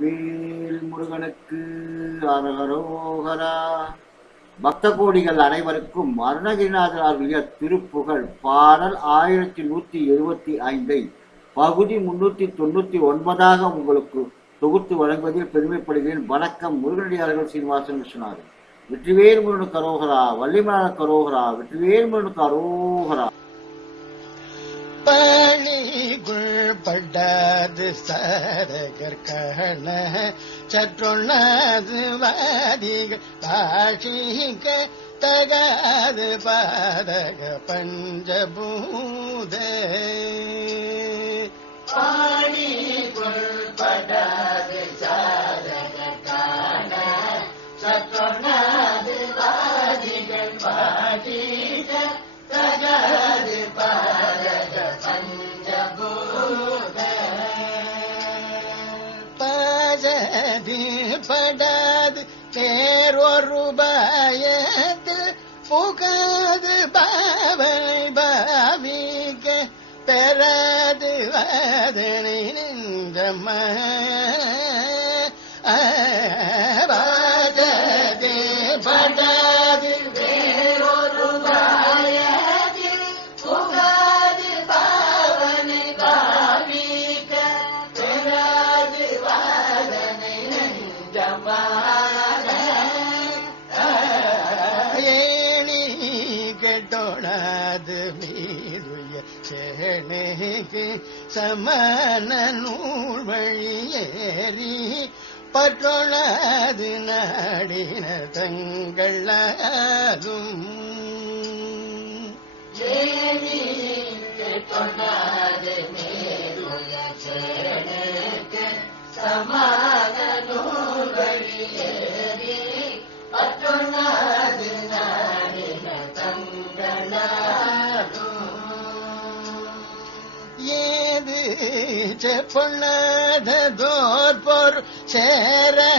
வேல் முருகனுக்கு அரகரோகரா பக்த கோடிகள் அனைவருக்கும் அருணகிரிநாதர் அருளிய திருப்புகழ் பாடல் ஆயிரத்தி நூற்றி எழுபத்தி ஐந்தை பகுதி முன்னூற்றி தொண்ணூற்றி ஒன்பதாக உங்களுக்கு தொகுத்து வழங்குவதில் பெருமைப்படுகிறேன். வணக்கம் முருகனடியார்கள் சீனிவாசன் விஸ்வநாதன் வெற்றிவேல் முருகனுக்கு அரோகரா வள்ளிமலனுக்கு அரோகரா வெற்றிவேல் முருகனுக்கு அரோகரா. பணிகுள் படாது சரகற்கண சற்றொண்ணாது வாதிகள் பாஷிக்க தகாது பாதக பஞ்சபூத. பணிகுள் படாது சரகற்கண சற்றொண்ணாது வாதிகள் பாஷிக்க பாஜதி படாது பேரொரு பயத்தில் புகாது பாவனை பாவிக்க பெறாது வாதனை நின்றம கெட்டோடாது மீதுய சேனைக்கு சமண நூல் வழியேறி பற்றொழாது நாடின தங்களாதும் ஏணி கெட்டொடாது மீதுய சேனைக்கு சமண நூல் வழியேறி செப்பொள்ளதோற்பொர் சேர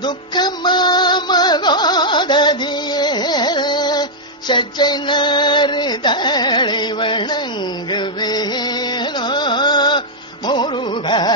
துக்கமாமகோததியேற சச்சை நாறு தழை வணங்குவேனோ. முருகா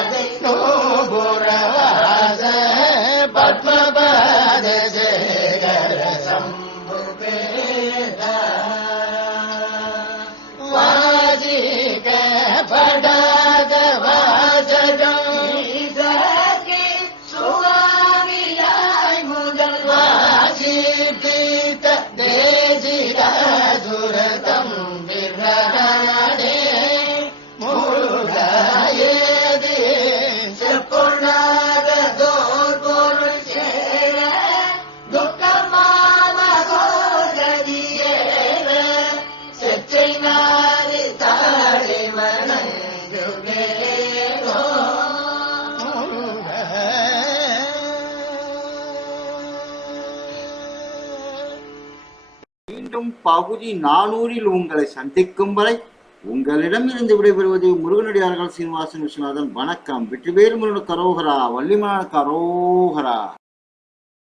வரும் பகுதி நானூறில் உங்களை சந்திக்கும் வரை உங்களிடம் இருந்து விடைபெறுவது முருகனடியார்கள் சீனிவாசன் விஸ்வநாதன். வணக்கம். வெற்றிவேல் முருகனுக்கு அரோகரா வள்ளிமான அரோகரா